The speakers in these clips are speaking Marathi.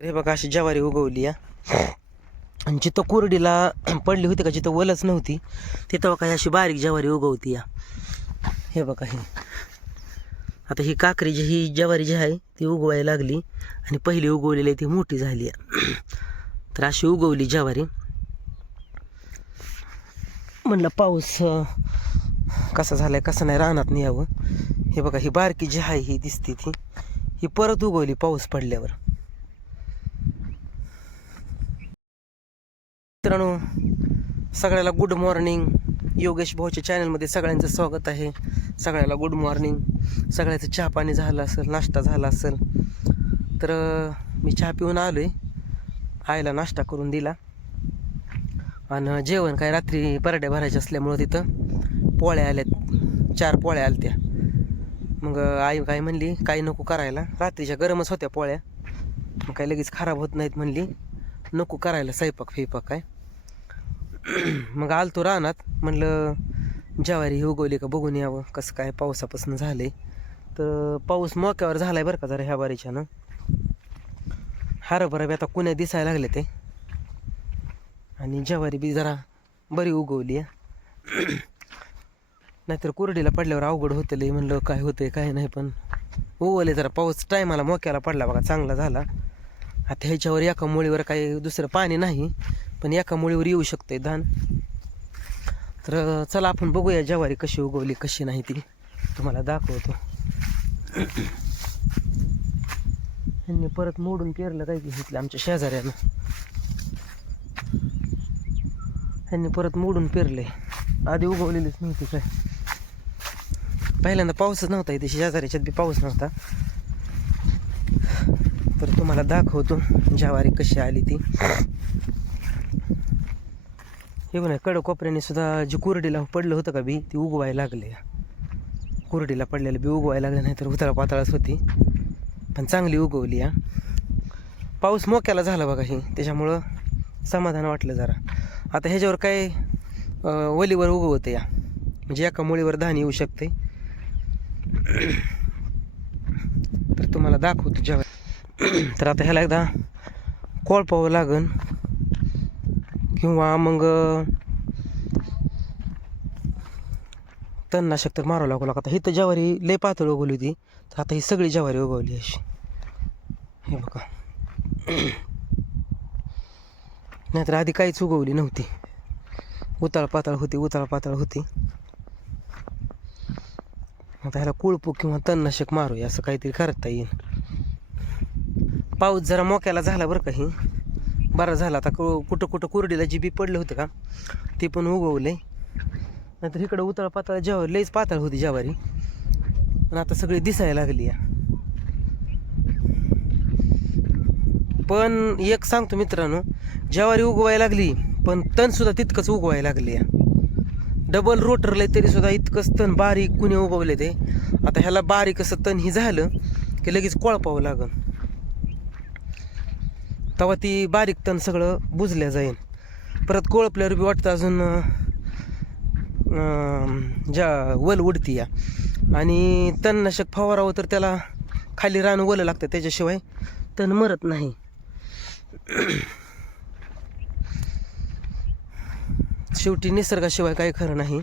हे बघा अशी ज्वारी उगवली या आणि जिथं कोरडीला पडली होती का जिथं वलच नव्हती तिथं बघा अशी बारीक ज्वारी उगवती या हे बघा ही. आता ही काकरी जी ही ज्वारी जी आहे ती उगवायला लागली आणि पहिली उगवलेली आहे ती मोठी झाली आहे तर अशी उगवली ज्वारी. म्हणलं पाऊस अं, कसा झालाय कसं नाही रानात नाही यावं हे बघा ही बारकी जी आहे ही दिसते ती. ही परत उगवली पाऊस पडल्यावर. मित्रांनो सगळ्याला गुड मॉर्निंग योगेश भाऊच्या चॅनलमध्ये सगळ्यांचं स्वागत आहे. सगळ्याला गुड मॉर्निंग सगळ्याचं चहा पाणी झालं असेल नाश्ता झाला असेल तर मी चहा पिऊन आलो आहे आईला नाश्ता करून दिला. आणि जेवण काय रात्री पराठ्या भरायच्या असल्यामुळं तिथं पोळ्या आल्यात. चार पोळ्या आल्या त्या मग आई काय म्हणली काही नको करायला. रात्रीच्या गरमच होत्या पोळ्या. मग काही लगेच खराब होत नाहीत म्हणली. नको करायला स्वयंपाक फिपाक काय. मग आलतो रानात. म्हणलं ज्वारी उगवली का बघून यावं कसं काय पावसापासून झालंय. तर पाऊस मोक्यावर झालाय बरं का जरा ह्या बारीच्यानं हरभरा बी आता कुण्या दिसायला लागले ते. आणि ज्वारी बी जरा बरी उगवली आहे नाहीतर कुरडीला पडल्यावर अवघड होतं म्हणलं काय होतंय काय नाही पण उगवले जरा पाऊस. टायमाला मोक्याला पडला बघा चांगला झाला. आता ह्याच्यावर एका मुळीवर काही दुसरं पाणी नाही. पण एका मुळीवर येऊ शकते धान. तर चला आपण बघूया ज्वारी कशी उगवली कशी नाही ती. तुम्हाला दाखवतो. ह्यांनी परत मोडून पेरलं काय घेतलं आमच्या शेजाऱ्यानं. ह्यांनी परत मोडून पेरले. आधी उगवलेलीच नव्हती काय. पहिल्यांदा पाऊसच नव्हता इथे शेजाऱ्याच्यात बी पाऊस नव्हता. तर तुम्हाला दाखवतो ज्वारी कशी आली ती. हे पण कडं कोपऱ्याने सुद्धा जी कुरडीला पडलं होतं का बी ती उगवायला लागले. कुरडीला पडलेलं बी उगवायला लागलं नाही तर उतळा पातळाच होती. पण चांगली उगवली हा. पाऊस मोक्याला झाला बघा ही त्याच्यामुळं समाधान वाटलं जरा. आता ह्याच्यावर काय ओलीवर वलीवर उगवतं या म्हणजे एका मुळीवर धान येऊ शकते तर तुम्हाला दाखवतो जेव्हा. तर आता ह्याला एकदा कोळपावं लागन. किंवा मग तणनाशक तर मारावं लागू लागतं. ही तर ज्वारी लय पातळ उगवली होती. तर आता ही सगळी ज्वारी उगवली अशी. हे बघा. नाहीतर आधी काहीच उगवली नव्हती. उताळ पाताळ होती उताळ पाताळ होती. आता ह्याला कुळपू किंवा तणनाशक मारूया असं काहीतरी करता येईल. पाऊस जरा मोक्याला झाला बरं का ही? बरा झाला. आता कु- कुठं कुठं कुरडीला जी बी पडलं होतं का ते पण उगवले नाहीतर इकडं उतळ पातळ जेव्हा लईच पातळ होती ज्वारी. पण आता सगळी दिसायला लागली आहे. पण एक सांगतो मित्रांनो ज्वारी उगवायला लागली पण तणसुद्धा तितकंच उगवायला लागली आहे. डबल रोटरला तरी सुद्धा इतकंच तण बारीक कुणी उगवले ते. आता ह्याला बारीक असं तण ही झालं की लगेच कोळपावं लागल तेव्हा ती बारीक तण सगळं बुजल्या जाईल परत कोळपल्यावर बी वाटतं अजून ज्या वल उडती या. आणि तणनाशक फवारावं तर त्याला खाली रान वलं लागतं त्याच्याशिवाय तण मरत नाही. शेवटी निसर्गाशिवाय काही खरं नाही.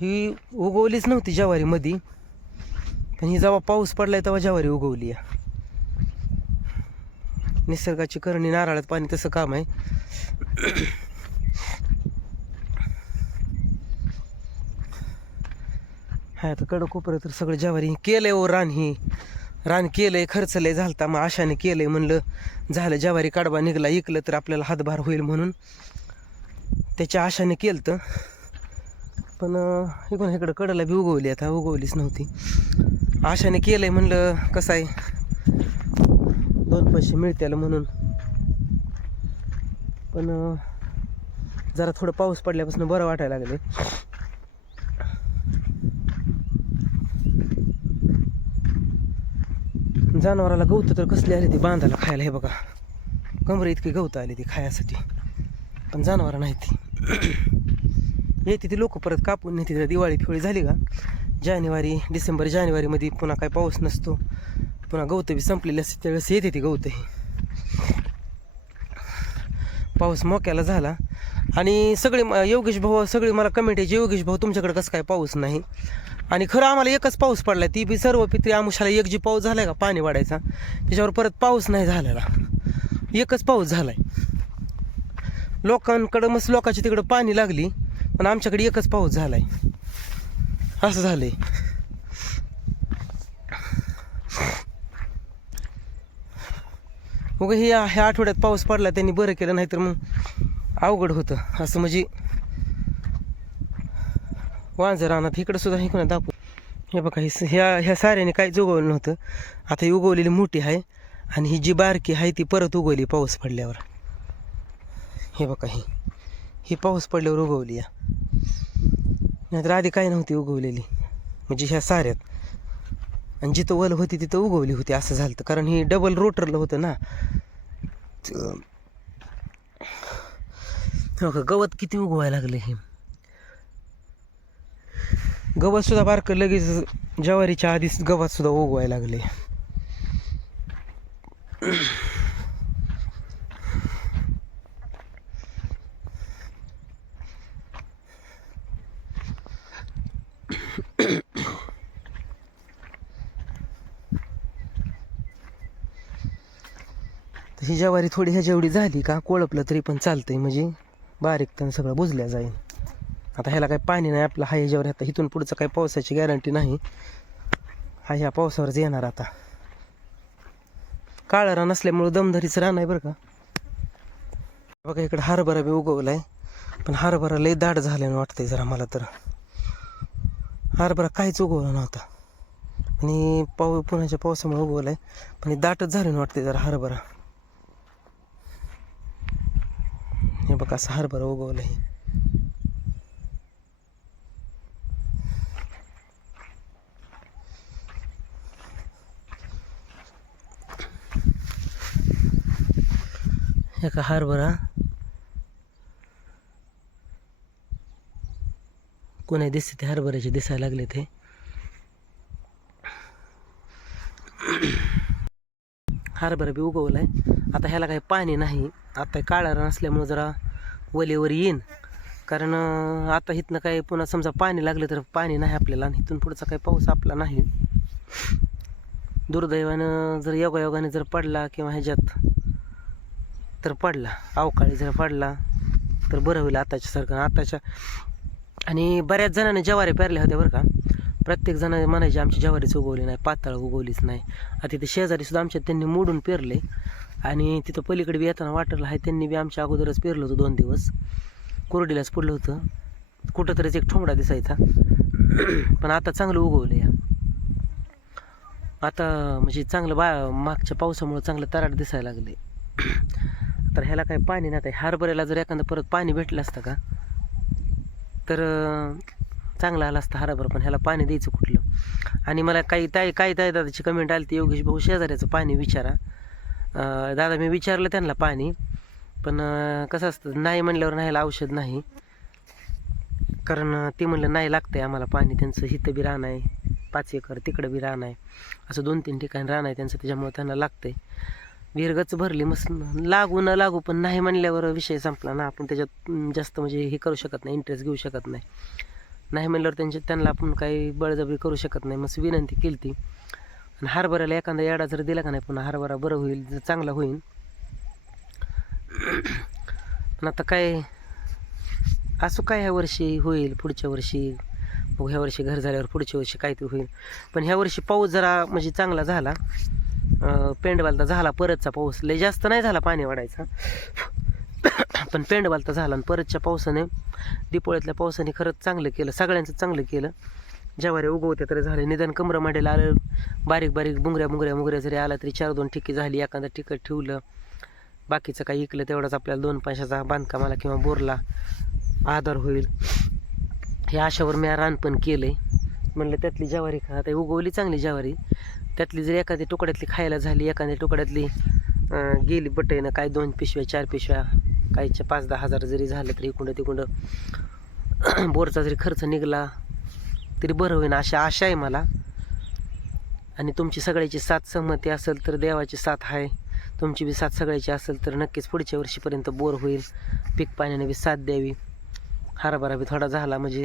ही उगवलीच नव्हती ज्वारीमध्ये पण ही जेव्हा पाऊस पडलाय तेव्हा ज्वारी उगवली आहे निसर्गाची करणी नारळात पाणी तसं काम आहे. हा आता कडं कोपरं तर सगळं ज्वारी केलंय ओ रान ही. रान केलंय खर्चलंय झालता. मग आशाने केलंय म्हणलं झालं ज्वारी काढवा निघला इकलं तर आपल्याला हातभार होईल म्हणून. त्याच्या आशाने केलं तर पण इकडून इकडं कडला बी उगवली आता उगवलीच नव्हती. आशाने केलंय म्हणलं कसं आहे? दोन पैसे मिळतील म्हणून. पण जरा थोडं पाऊस पडल्यापासून बरं वाटायला लागले जनावराला गवत तर कसली आली ती बांधायला खायला हे बघा. कमरे इतकी गवत आली ती खायासाठी. पण जनावर नाही ती. येते ती लोक परत कापून नेते दिवाळी फिळी झाली का? जानेवारी डिसेंबर जानेवारीमध्ये पुन्हा काय पाऊस नसतो. पुन्हा गवतं बी संपलेली असते त्यावेळेस येते ती गवतं. पाऊस मोक्याला झाला. आणि सगळे योगेश भाऊ सगळे मला कमेंट यायची योगेश भाऊ तुमच्याकडे कसं काय पाऊस नाही? आणि खरं आम्हाला एकच पाऊस पडला ती बी सर्व पित्री आमुषाला एक जी पाऊस झाला का पाणी वाढायचा त्याच्यावर परत पाऊस नाही झालेला. एकच पाऊस झालाय. लोकांकडं मस्त लोकांची तिकडं पाणी लागली पण आमच्याकडे एकच पाऊस झालाय. असं झालंय. मग हे ह्या आठवड्यात पाऊस पडला त्यांनी बरं केलं नाहीतर मग अवघड होतं. असं म्हणजे वांजर रानात इकडं सुद्धा इकडं दाखव हे बघा हे ह्या ह्या साऱ्याने काही उगवलं नव्हतं. आता ही उगवलेली मोठी आहे आणि ही जी बारकी आहे ती परत उगवली पाऊस पडल्यावर. हे बघा ही ही पाऊस पडल्यावर उगवली या. नाहीतर आधी काही नव्हती उगवलेली? म्हणजे ह्या साऱ्यात. आणि जिथं वल होती तिथं उगवली होती असं झालं कारण हे डबल रोटरला होतं ना. हो का गवत किती उगवायला लागले हे. गवत सुद्धा बारकं लगेच ज्वारीच्या आधीच गवत सुद्धा उगवायला लागले ही ज्वारी थोडी ह्या जेवढी झाली का कोळपलं तरी पण चालतंय म्हणजे बारीक तर सगळं बुजल्या जाईल. आता ह्याला काही पाणी नाही आपलं हा ह्याच्यावर आता इथून पुढचं काही पावसाची गॅरंटी नाही. हा ह्या पावसावरच येणार आता. काळं रान असल्यामुळं दमधरीचं रान आहे बरं का. बघा इकडं हरभरा बी उगवलाय. पण हरभरा लय दाट झाल्यानं वाटतंय जरा मला तर. हरभरा काहीच उगवला नव्हता. आणि पाऊ पुण्याच्या पावसामुळे उगवलाय. पण दाटच झाल्यानं वाटतंय जरा हरभरा. हे बघा हरभरा उगवलं आहे हे का हरभरा कोणी दिसते ते हरभऱ्याचे दिसायला लागले ते हरभरा बी आहे आता ह्याला काही पाणी नाही. आता काळा रान असल्यामुळं जरा वलीवर येईन. कारण आता इथनं काही पुन्हा समजा पाणी लागलं तर पाणी नाही आपल्याला आणि इथून पुढचा काही पाऊस आपला नाही. दुर्दैवानं जर योगायोगाने जर पडला किंवा ह्याच्यात तर पडला. अवकाळी जर पडला तर बरं होईल आताच्या सरकार आताच्या आणि बऱ्याच जणांनी जवारी पेरल्या होत्या बरं का. प्रत्येक जण म्हणायचे आमची ज्वारीच उगवली नाही पातळ उगवलीच नाही. आता तिथे शेजारी सुद्धा आमच्या त्यांनी मोडून पेरले. आणि तिथं पलीकडे बी येताना वाटरला आहे त्यांनी बी आमच्या अगोदरच पेरलं होतं दोन दिवस. कोरडीलाच पडलं होतं. कुठंतरीच एक ठोंगडा दिसायचा. पण आता चांगलं उगवलं या आता म्हणजे चांगलं बा मागच्या पावसामुळं चांगलं तराट दिसायला लागले तर ह्याला काही पाणी नाही. आता हरभऱ्याला जर एखादं परत पाणी भेटलं असतं का तर चांगला आला असता हराभर पण ह्याला पाणी द्यायचं कुठलं? आणि मला काही ताई काही ताई दादाची कमेंट आली ती योगेश भाऊ शेजाऱ्याचं पाणी विचारा. दादा मी विचारलं त्यांना पाणी पण कसं असतं नाही म्हणल्यावर नाही औषध नाही. कारण ते म्हणलं नाही लागतं आहे आम्हाला पाणी त्यांचं हिथं बी राहणं आहे. पाच एकर तिकडं बी राहणं आहे. असं दोन तीन ठिकाणी राहणं आहे त्यांचं त्याच्यामुळे त्यांना लागतं आहे विरगच भरली मस्त लागू न लागू पण नाही म्हणल्यावर विषय संपला ना आपण त्याच्यात जास्त म्हणजे हे करू शकत नाही इंटरेस्ट घेऊ शकत नाही. नाही म्हणल्यावर त्यांच्या त्यांना आपण काही बळजबरी करू शकत नाही. मस्त विनंती केली ती. आणि हरभऱ्याला एखादा एडा जर दिला का नाही पुन्हा हरभरा बरं होईल जर चांगला होईल. पण आता काय असं काय ह्या वर्षी होईल पुढच्या वर्षी? मग ह्या वर्षी घर झाल्यावर पुढच्या वर्षी काहीतरी होईल. पण ह्या वर्षी पाऊस जरा म्हणजे चांगला झाला. पेंडवालचा झाला परतचा पाऊस. लय जास्त नाही झाला पाणी वाढायचा. पण पेंडवाल तर झाला आणि परतच्या पावसाने दिपोळ्यातल्या पावसाने खरंच चांगलं केलं सगळ्यांचं चांगलं केलं. ज्वारी उगवते तरी झाले निदान कमरं मांडेला आलं बारीक बारीक बुंगऱ्या बुंगऱ्या मुंगऱ्या जरी आला तरी चार दोन ठिकी झाली एखादं ठिकट ठेवलं बाकीचं काही इकलं तेवढाच आपल्याला दोन पैशाचा बांधकामाला किंवा बोरला आधार होईल. हे आशावर मी रान पण केलं आहे म्हणलं त्यातली ज्वारी खा आता उगवली चांगली ज्वारी त्यातली जर एखादी तुकड्यातली खायला झाली एखाद्या तुकड्यातली गेली बटेनं काय दोन पिशव्या चार पिशव्या काहीच्या पाच दहा हजार जरी झालं तरी इकडं तिकडं बोरचा जरी खर्च निघाला तरी बरं होईन अशा आशा आहे मला. आणि तुमची सगळ्याची साथ सहमती असेल तर देवाची साथ आहे. तुमची बी साथ सगळ्याची असेल तर नक्कीच पुढच्या वर्षीपर्यंत बोर होईल. पीक पाण्याने बी साथ द्यावी. हरभरा बी थोडा झाला म्हणजे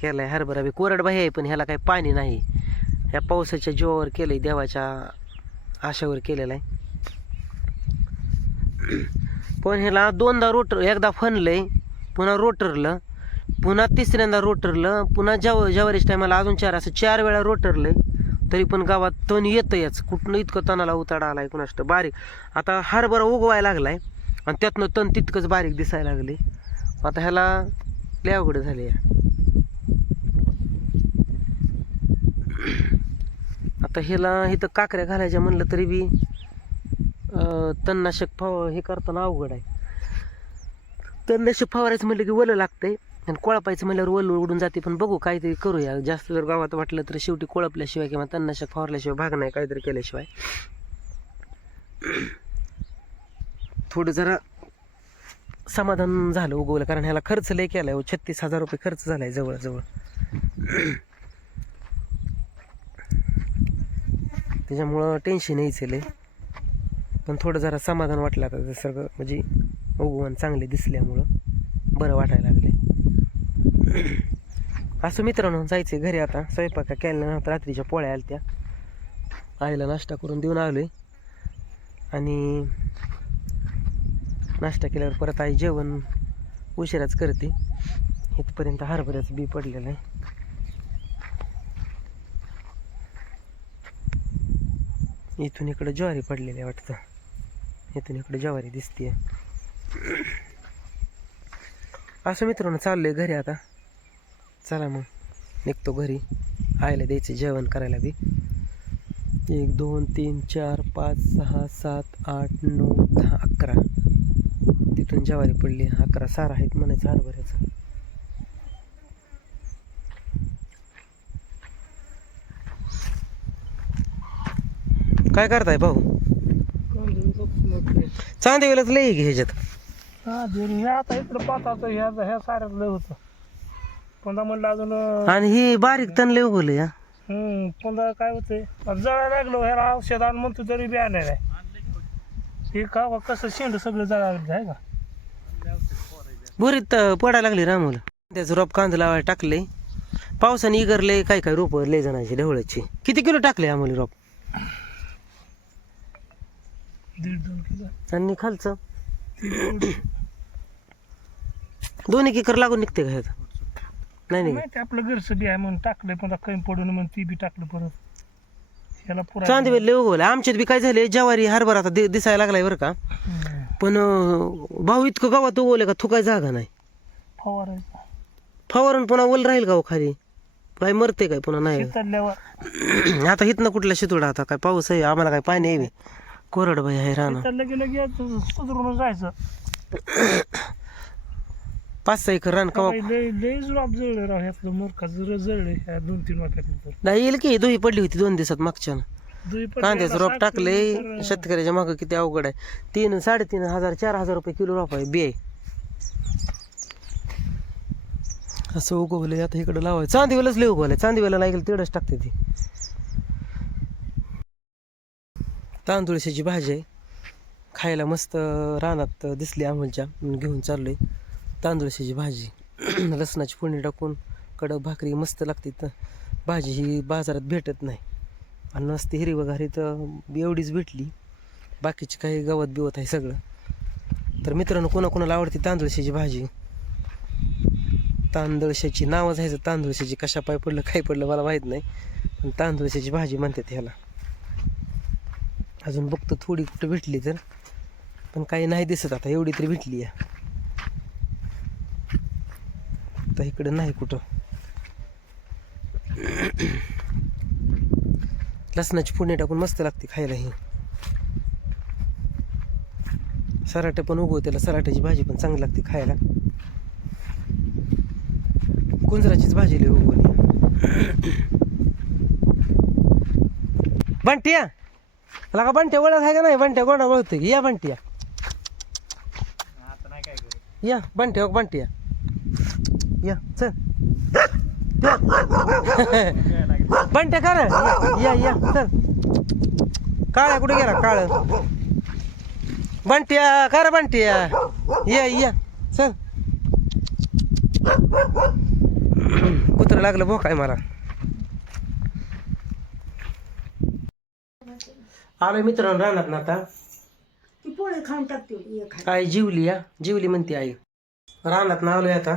केलाय हरभरा बी कोरडबाही आहे पण ह्याला काही पाणी नाही. ह्या पावसाच्या जीवावर केलंय देवाच्या आशावर केलेलं आहे. पण ह्याला दोनदा रोटर एकदा फनलंय पुन्हा रोटरलं पुन्हा तिसऱ्यांदा रोटरलं पुन्हा जव ज्वारीच्या टायमाला अजून चार असं चार वेळा रोटरलंय तरी पण गावात तण येतं याच कुठनं इतकं तणाला उताडा आलाय कुणाष्ट बारीक. आता हरभरा उगवायला लागलाय आणि त्यातनं तण तितकंच बारीक दिसायला लागले आता ह्याला लय अवघड झाले आता ह्याला इथं काकऱ्या घालायच्या म्हणलं तरी बी तणनाशक फव हे करताना अवघड आहे. तणनाशक फवारायचं म्हटलं की वलं लागतंय आणि कोळपायचं म्हटल्यावर वल उडून जाते पण बघू काहीतरी करूया जास्त जर गावात वाटलं तर शेवटी कोळपल्याशिवाय किंवा तणनाशक फवारल्याशिवाय भाग नाही काहीतरी केल्याशिवाय. थोडं जरा समाधान झालं उगवलं कारण ह्याला खर्च लय केलाय हो. छत्तीस हजार रुपये खर्च झालाय जवळजवळ. त्याच्यामुळं टेन्शन यायचं लय. पण थोडं जरा समाधान वाटलं आता ते सगळं. म्हणजे उगवण चांगले दिसल्यामुळं बरं वाटायला लागले असं मित्रांनो जायचं घरी आता. स्वयंपाका केल्यानंतर रात्रीच्या पोळ्या आल्या त्या आईला नाश्ता करून देऊन आलो आहे आणि नाश्ता केल्यावर परत आई जेवण उशिराच करते. इथपर्यंत हरभऱ्याचं बी पडलेलं आहे. इथून इकडं ज्वारी पडलेली आहे वाटतं. इथून इकडे ज्वारी दिसते असं मित्रांनो चाललंय घरी आता. चला मग निघतो घरी. आयला द्यायचं जेवण करायला बी. एक दोन तीन चार पाच सहा सात आठ नऊ दहा अकरा. तिथून ज्वारी पडली. अकरा सार आहेत म्हणायचं हरभऱ्याचं काय करताय भाऊ? चांदी वेळेच लई घे ह्याच्यात? हा हे आता इकडं पाहता ह्या ह्या साऱ्यात लय होतं. पुन्हा म्हणलं अजून आणि ही बारीक तण लय उगवलं हम्म पुन्हा काय होतंय? आता जळायला लागलो ह्याला औषध आण म्हणतो तरी बी आणाय नाही. हे का बा कसं शेंड सगळं जळालं आहे का? बोरीत अं, पडायला लागली रामूला त्याचं रोप कांदा लावायला टाकले पावसाने इगरले काय काय रोप लय जणांची ढवळ्याची किती किलो टाकले आम्हाला रोप? दीड दोन किलो. आणि खालचं? दोन एक एकर लागून निघते का ह्यात? नाही नाही माहिती आपलं घरचं बी आहे म्हणून टाकलंय पुन्हा कमी पडून म्हणून ती बी टाकलं परत. ह्याला पुरा चांदी वेळ लय उगवलं आमच्यात बी काय झाले ज्वारी हरभरा आता दि- दिसायला लागलाय बरं का. हम्म. पण अं, भाऊ इतकं गावात उगवले का थुकाय जागा नाही. फवारायचं. फवारून पुन्हा ओल राहील का हो खाली? काय मरते काय पुन्हा नाही. शेतातल्यावर आता इथनं कुठला शितोडा? आता काय पाऊस आहे आम्हाला काय पाणी आहे बे. कोरड बाई आहे गेलं की पाच सहा एकर रान कवा लय लय जुलाब जळलं राव ह्यातलं जळले ह्या दोन तीन नाही येईल की दुही पडली होती दोन दिवसात मागच्या दुई पण कांद्याचं रोप टाकले शेतकऱ्याच्या मागं किती अवघड आहे. तीन साडेतीन हजार चार हजार रुपये किलो रोप आहे बी असं उगवलंय आता इकडं लावायचं. चांदीवेलाच लय उगवलंय. चांदीवेला लागेल तेवढंच टाकते ती. तांदुळशाची भाजी आहे. खायला मस्त रानात दिसली आम्हालच्या. म्हणून घेऊन चाललोय. तांदुळशाची भाजी. लसणाची फोडणी टाकून कडक भाकरी मस्त लागते तर भाजी ही बाजारात भेटत नाही. आणि नसते हिरवी वगैरे तर एवढीच भेटली. बाकीची काही गवत बिवत आहे सगळं. तर मित्रांनो कोणाकोणाला आवडते तांदुळशाची भाजी? तांदळशाची नावं जायचं तांदुळशाची कशा पाय पडलं काय पडलं मला माहीत नाही. पण तांदुळशाची भाजी म्हणतात ह्याला. अजून बघतो थोडी कुठं भेटली तर. पण काही नाही दिसत आता एवढी तरी भेटली आहे. आता इकडं नाही कुठं. लसणाची फोडणी टाकून मस्त लागते खायला ही. सराटे पण उगवतेला सराट्याची भाजी पण चांगली लागते खायला. कुंजराचीच भाजी लई उगवली बंटिया मला का बंट्या ओळख आहे का नाही? बंट्या कोणा ओळखते या बंटिया. या बंट्या हो बंटिया. या चल. बंट्या कर. या या चल. काळ्या कुठे गेला? काळ. बंटिया कर बंटिया. ये ये. चल. कुत्र लागलं भोकाय मला. आलोय मित्रांनो राहणार ना आता. ती पोळी खाऊन टाकते एक हात. आई जीवली या जीवली म्हणते आई. रानात ना आलोय आता.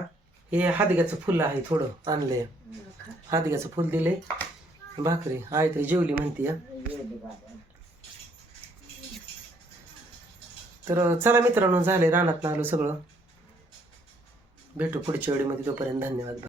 हे हादग्याचं फुल आहे थोडं आणलंय. हादग्याचं फुल दिलंय. भाकरी आई तरी जेवली म्हणते या तर चला मित्रांनो झाले रानात आलो सगळं. भेटू पुढच्या वेळेमध्ये तोपर्यंत धन्यवाद.